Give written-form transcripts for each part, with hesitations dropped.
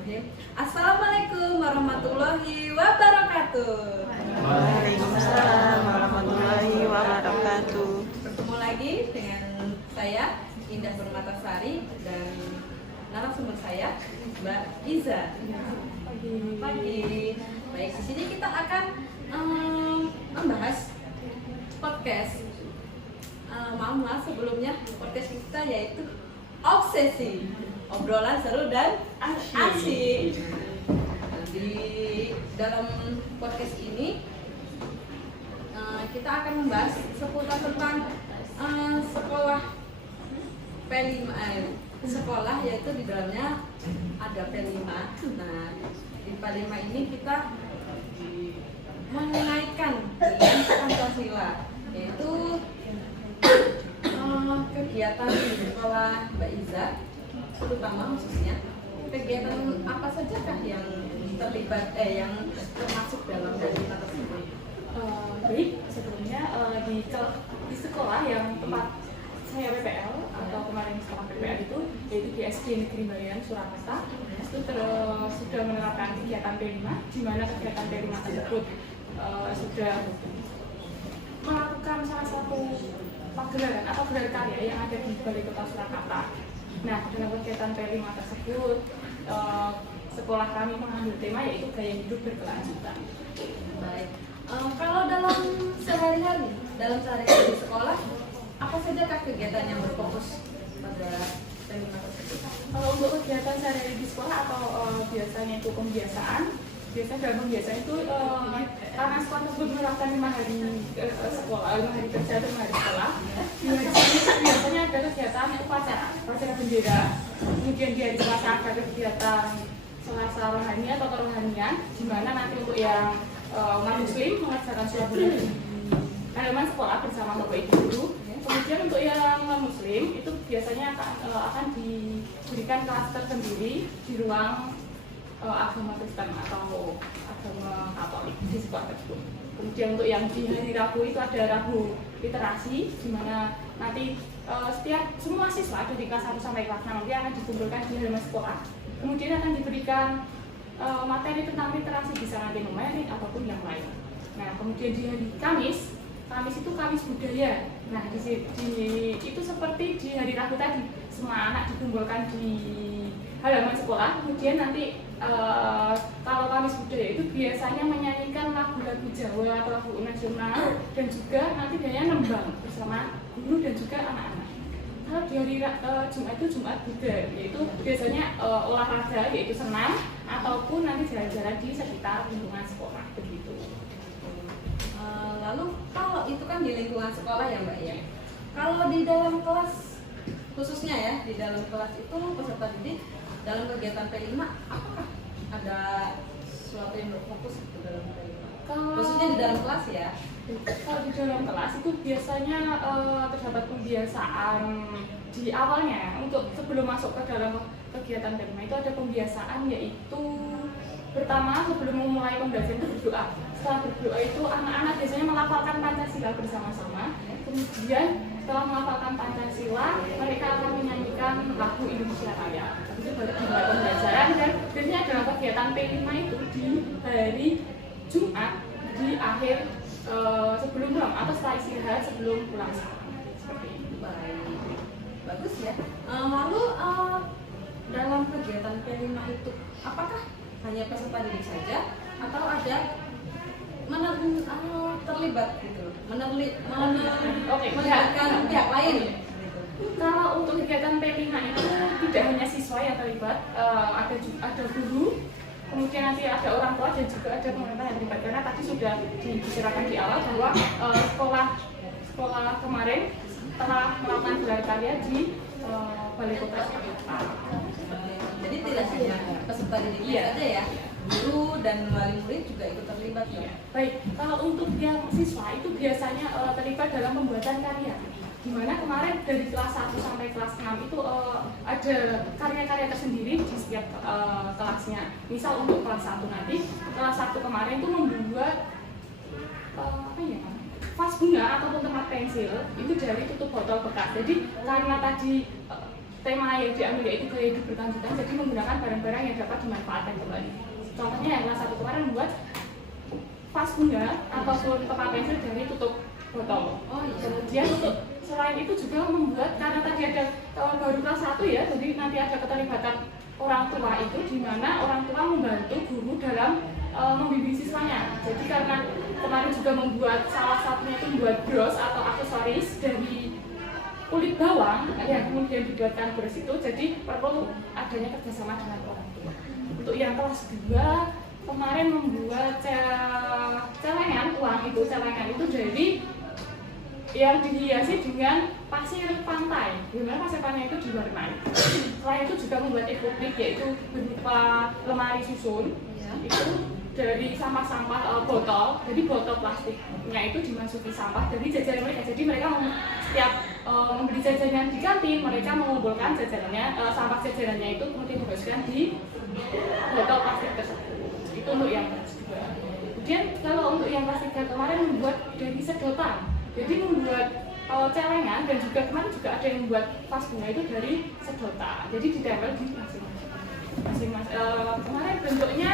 Bismillahirrahmanirrahim. Assalamualaikum warahmatullahi wabarakatuh. Waalaikumsalam warahmatullahi wabarakatuh. Bertemu lagi dengan saya Indah Permatasari dan narasumber saya Mbak Iza. Pagi. Baik, di sini kita akan membahas podcast. Maaf sebelumnya podcast kita yaitu obsesi, obrolan seru dan asyik. Di dalam podcast ini kita akan membahas seputar tentang sekolah P5, sekolah yaitu di dalamnya ada P5. Nah, di P5 ini kita mengaitkan dengan Pancasila, yaitu kegiatan di sekolah Mbak Iza, terutama khususnya kegiatan apa sajakah yang terlibat yang termasuk dalam kegiatan tersebut? Baik, sebelumnya di sekolah yang tempat saya PPL atau kemarin sekolah PPL itu yaitu di SD Negeri Bayan Surakarta, itu sudah menerapkan kegiatan P5, di mana kegiatan P5 tersebut sudah melakukan salah satu pagelaran atau gelar karya yang ada di Balai Kota Surakarta. Nah, dalam kegiatan P5 tersebut sekolah kami mengambil tema yaitu gaya hidup berkelanjutan. Baik. Kalau dalam sehari-hari di sekolah, apa saja kegiatan yang berfokus pada P5 tersebut? Kalau untuk kegiatan sehari-hari di sekolah atau biasanya itu pembiasaan, biasanya dalam pembiasaan itu karena sekolah tersebut menerapkan 5 hari sekolah, 5 hari kerja dan 5 hari sekolah. Di hari Senin biasanya ada kegiatan upacara bendera. Kemudian di hari Selasa ada kegiatan Selasa rohani atau kerohanian, di mana nanti untuk yang umat muslim mengerjakan sholat di halaman sekolah bersama bapak ibu guru. Kemudian untuk yang non muslim itu biasanya akan diberikan kelas tersendiri di ruang agama Kristen atau agama Katolik di sekolah tersebut. Kemudian untuk yang di hari Rabu itu ada Rabu literasi, di mana nanti setiap semua siswa dari kelas 1 sampai kelas 6 nanti akan dikumpulkan di halaman sekolah. Kemudian akan diberikan materi tentang literasi, bisa nanti numerik ataupun yang lain. Nah, kemudian di hari Kamis itu Kamis budaya. Nah, itu seperti di hari Rabu tadi, semua anak dikumpulkan di halaman sekolah. Kemudian nanti kalau Kamis budaya itu biasanya menyanyikan lagu-lagu Jawa atau lagu nasional, dan juga nanti biasanya nembang bersama guru dan juga anak-anak. Kalau di hari Jumat itu Jumat Buddha, yaitu biasanya olahraga yaitu senam ataupun nanti jalan-jalan di sekitar lingkungan sekolah begitu. Lalu kalau itu kan di lingkungan sekolah ya Mbak ya. Kalau di dalam kelas khususnya ya, di dalam kelas itu peserta didik dalam kegiatan P5 apakah ada sesuatu yang berfokus di dalam P5? Khususnya di dalam kelas ya. Kalau di dalam kelas itu biasanya terdapat pembiasaan di awalnya untuk sebelum masuk ke dalam kegiatan P5 itu ada pembiasaan, yaitu pertama sebelum memulai pembelajaran itu berdoa. Setelah berdoa itu anak-anak biasanya melafalkan Pancasila bersama-sama. Kemudian setelah melafalkan Pancasila mereka akan menyanyikan lagu Indonesia Raya. Itu baru dimulai pembelajaran, dan biasanya dalam kegiatan P5 itu di hari Jumat di akhir sebelum pulang atau setelah istirahat sebelum pulang seperti itu. Baik, bagus ya. Lalu dalam kegiatan P5 itu apakah hanya peserta didik saja atau ada terlibat gitu, melibatkan pihak lain? Kalau untuk kegiatan P5 itu tidak hanya siswa yang terlibat, ada guru, kemudian nanti ada orang tua dan juga ada pemerintah yang terlibat, karena tadi sudah dibicarakan di awal bahwa sekolah kemarin telah melakukan gelar karya di Balai Kota Surakarta. Jadi tidak hanya peserta didik saja ya, guru dan wali murid juga ikut terlibat ya. Baik, kalau untuk yang siswa itu biasanya terlibat dalam pembuatan karya. Dimana kemarin dari kelas 1 sampai kelas 6 itu ada karya-karya tersendiri di setiap kelasnya. Misal untuk kelas 1 nanti, kelas 1 kemarin itu membuat vas bunga ataupun tempat pensil itu dari tutup botol bekas. Jadi karena tadi tema yang diambil yaitu gaya hidup berkelanjutan, jadi menggunakan barang-barang yang dapat dimanfaatkan kembali. Contohnya yang kelas 1 kemarin membuat vas bunga ataupun tempat pensil dari tutup botol. Oh iya. Kemudian untuk selain itu juga membuat, karena tadi ada baru kelas 1 ya, jadi nanti ada keterlibatan orang tua itu, di mana orang tua membantu guru dalam membimbing siswanya. Jadi karena kemarin juga membuat, salah satunya itu membuat bros atau aksesoris dari kulit bawang yang kemudian dibuatkan bros itu, jadi perlu adanya kerjasama dengan orang tua. Untuk yang kelas 2 kemarin membuat celengan uang itu, celengan itu dari yang dihiasi dengan pasir pantai, dimana pasir pantai itu diwarnai. Selain itu juga membuat ekoplik, yaitu berupa lemari susun, itu dari sampah-sampah botol, jadi botol plastiknya itu dimasuki sampah dari jajanan mereka. Jadi mereka setiap membeli jajanan di kantin, mereka mengumpulkan jajanannya, sampah jajanannya itu kemudian dimasukkan di botol plastik tersebut. Itu untuk yang kelas 2. Kemudian kalau untuk yang kelas 3 kemarin membuat dari sedotan, jadi membuat celengan, dan juga kemarin juga ada yang membuat vas bunga itu dari sedotan, jadi ditempel di masing-masing. Kemarin bentuknya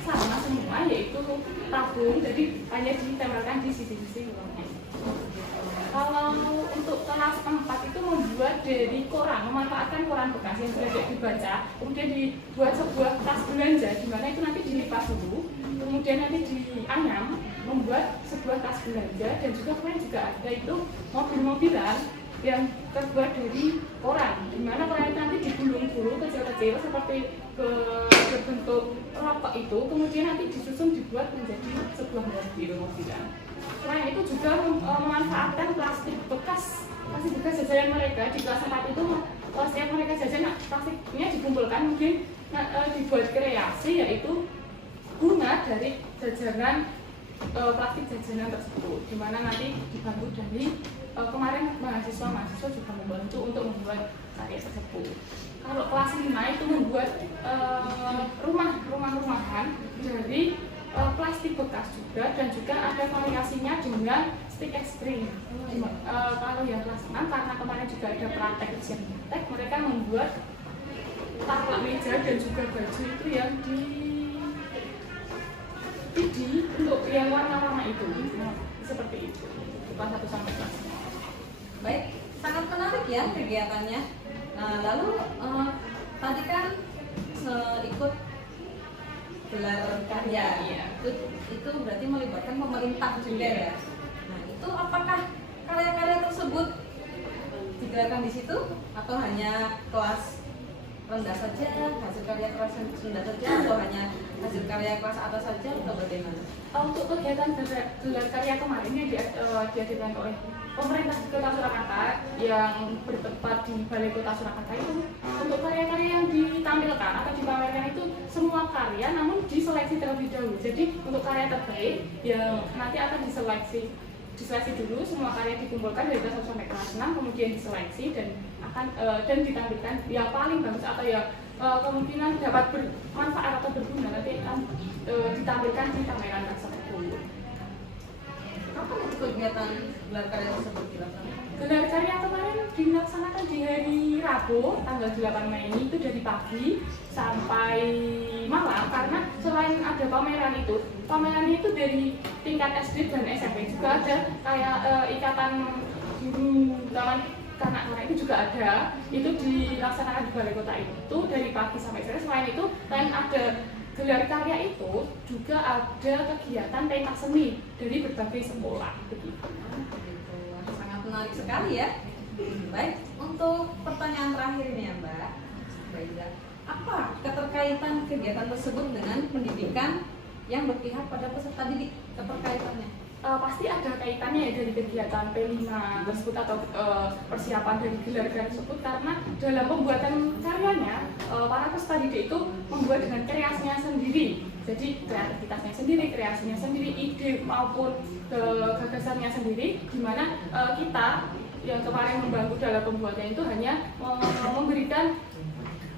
sama semua, yaitu tabung, jadi hanya ditempelkan di sisi-sisi uangnya. Kalau untuk kelas 4 itu membuat dari koran, memanfaatkan koran bekas yang sudah dibaca, kemudian dibuat sebuah tas belanja, di mana itu nanti dilipat dulu, kemudian nanti dianyam, membuat sebuah tas belanja. Dan juga kemarin juga ada itu mobil-mobilan yang terbuat dari koran, di mana koran itu nanti digulung dulu kecil-kecil seperti berbentuk rokok itu, kemudian nanti disusun dibuat menjadi sebuah mobil-mobilan. Selain itu juga memanfaatkan plastik bekas jajanan mereka. Di kelas 4 itu setiap mereka jajan, plastiknya dikumpulkan, mungkin dibuat kreasi, yaitu bunga dari jajanan plastik jajanan tersebut, di mana nanti dibantu dari kemarin mahasiswa juga membantu untuk membuat karya tersebut. Kalau kelas 5 itu membuat rumah-rumahan dari plastik bekas juga, dan juga ada variasinya dengan stick es krim. Kalau yang kelas 6, karena kemarin juga ada praktek ujian praktek, mereka membuat taplak meja dan juga baju itu yang untuk yang warna-warna itu, seperti itu. Kelas 1 sampai kelas 5. Baik, sangat menarik ya kegiatannya. Nah, lalu tadi kan ikut gelar karya, itu berarti melibatkan pemerintah juga ya. Nah, itu apakah karya-karya tersebut digelarkan di situ atau hanya kelas rendah saja, hasil karya kelas rendah saja, atau hanya hasil karya kelas atas saja, atau bagaimana? Untuk kegiatan gelar karya kemarin yang diadakan oleh pemerintah Kota Surakarta yang bertempat di Balai Kota Surakarta itu, untuk karya-karya yang ditampilkan atau dipamerkan itu semua karya, namun diseleksi terlebih dahulu. Jadi untuk karya terbaik yang nanti akan diseleksi dulu, semua karya dikumpulkan dari kelas 1 sampai kelas 6, kemudian diseleksi dan ditampilkan yang paling bagus atau yang kemungkinan dapat bermanfaat atau berguna, nanti akan ditampilkan di pameran tersebut. Kapan itu kegiatan gelar karya tersebut dilaksanakan? Gelar karya kemarin dilaksanakan di hari Rabu tanggal 8 Mei itu dari pagi sampai malam, karena selain ada pamerannya itu dari tingkat SD dan SMP, juga ada kayak ikatan guru taman kanak-kanak itu juga ada, itu dilaksanakan di Balai Kota itu dari pagi sampai sore. Selain itu, selain ada gelar karya itu, juga ada kegiatan pentas seni dari berbagai sekolah. Begitu. Sangat menarik sekali ya. Baik, untuk pertanyaan terakhir ini ya Mbak Ida, apa keterkaitan kegiatan tersebut dengan pendidikan yang berpihak pada peserta didik? Keterkaitannya? Pasti ada kaitannya ya dari kegiatan P5 tersebut atau persiapan dari gelar karya tersebut, karena dalam pembuatan karyanya para peserta didik itu membuat dengan kreasinya sendiri. Jadi kreativitasnya sendiri, kreasinya sendiri, ide maupun gagasannya sendiri, di mana kita yang kemarin membantu dalam pembuatannya itu hanya memberikan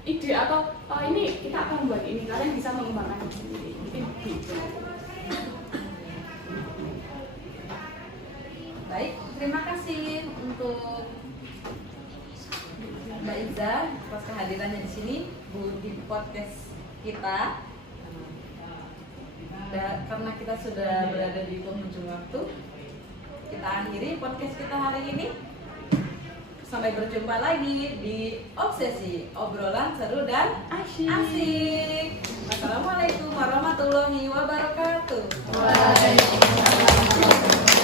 ide atau ini kita akan membuat ini, kalian bisa mengembangkan sendiri. Mungkin gitu. Baik, terima kasih untuk Mbak Iza. Liza atas kehadirannya di sini di podcast kita. Karena kita sudah berada di penghujung waktu, kita akhiri podcast kita hari ini. Sampai berjumpa lagi di Obsesi, obrolan seru dan asik. Assalamualaikum warahmatullahi wabarakatuh. Waalaikumsalam.